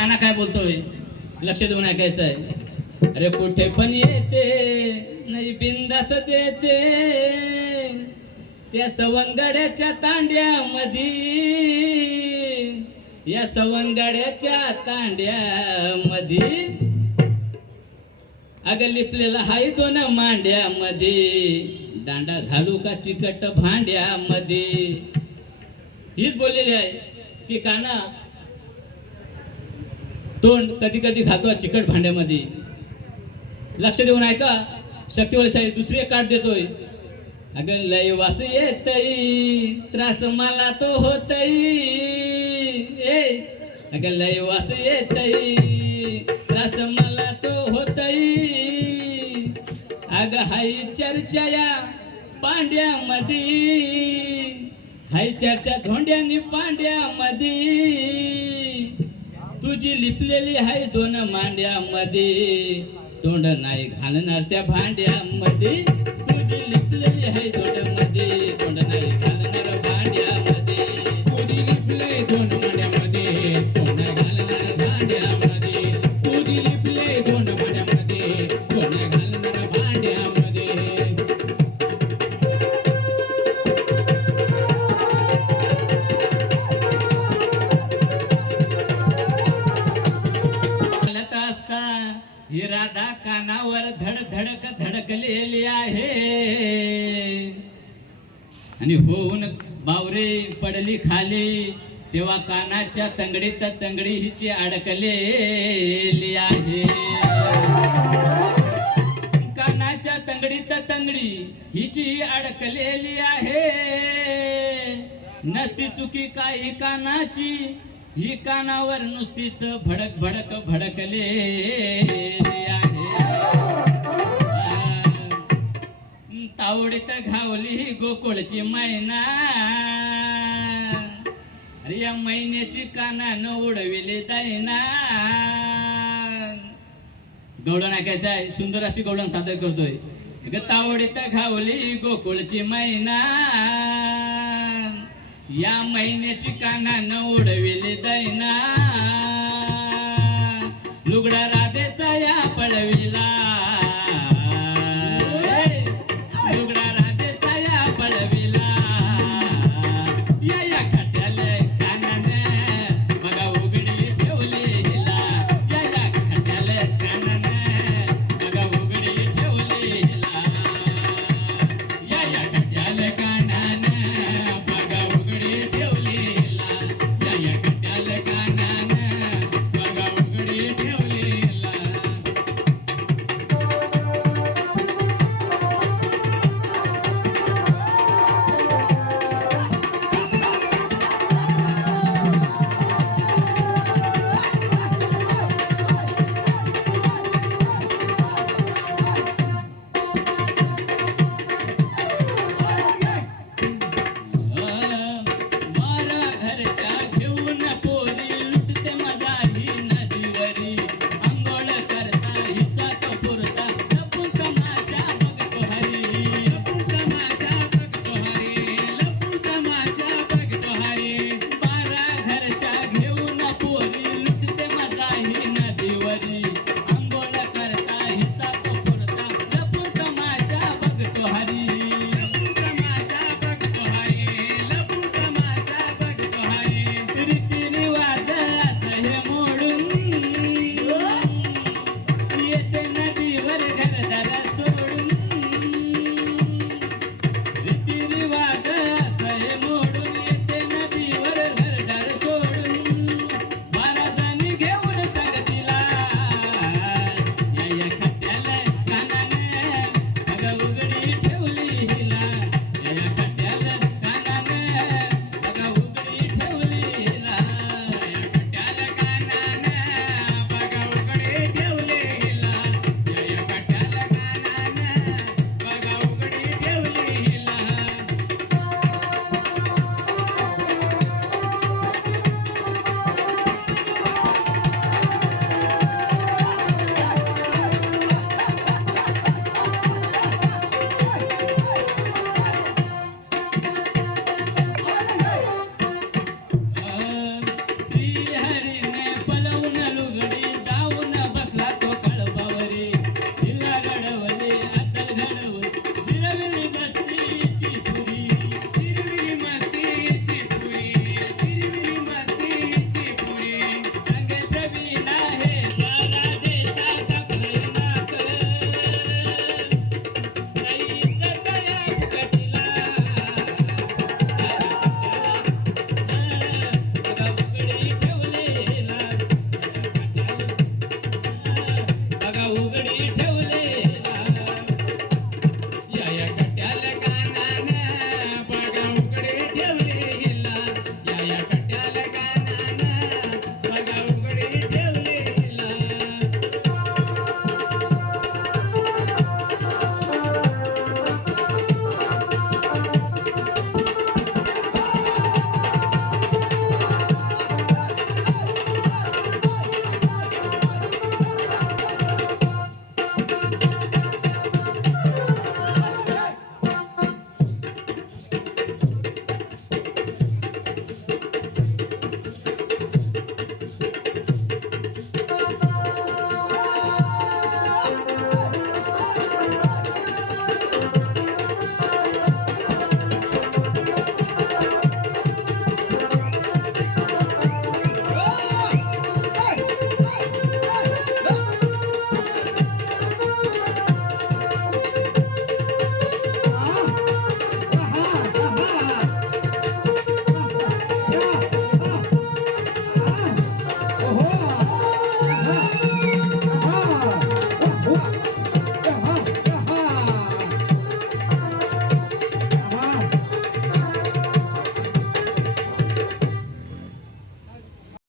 काना काय बोलतोय लक्ष देऊन ऐकायचं आहे. अरे कुठे पण येते नाही बिंदास देते त्या सवंगड्याच्या तांड्यामध्ये, या सवंगड्याच्या तांड्यामध्ये अग लिपलेला हाय दोन मांड्यामध्ये, दांडा घालू का चिकट भांड्यामध्ये. हीच बोललेली आहे की काना तोंड कधी कधी खातो चिकट भांड्यामध्ये. लक्ष देऊन ऐका. शक्तिवली साहेब दुसरी एक कार्ड देतोय. अगं लय वास येतई त्रास मला तो होतई, अगं लय वास येतई त्रास मला तो होतई. अगं हाय चर्चा या पांड्यामध्ये, हाय चर्चा धोंड्यानी पांड्यामध्ये, तुझी लिपलेली हाय दोन मांड्यामध्ये, तोंड नाही घालणार त्या भांड्यामध्ये. तुझी लिपलेली हाय तोंडामध्ये, तोंड नाही घालणार भांड्यामध्ये. तुझी लिपले दोन मांड्यामध्ये, तोंड नाही घालणार भांड्यामध्ये. तुझी लिपले दोन मांड्यामध्ये, तोंड नाही घालणार भांड्यामध्ये. ही राधा कानावर धडधडक धडकलेली आहे आणि होऊन बावरे पडली खाली, तेव्हा कानाच्या तंगडीत तंगडी हिची अडकलेली आहे. कानाच्या तंगडीत तंगडी हिची अडकलेली आहे. नसती चुकी काही कानाची, ही कानावर नुसतीच भडक भडक भडकलेली आहे. तावडीत घावली गोकुळची मैना, अरे या मैन्याची कानानं उडविली दैना. गवळण ऐकायचं आहे. सुंदर अशी गवळण सादर करतोय. तावडीत घावली गोकुळची मैना, या महिन्याची कानानं उडविली दैना.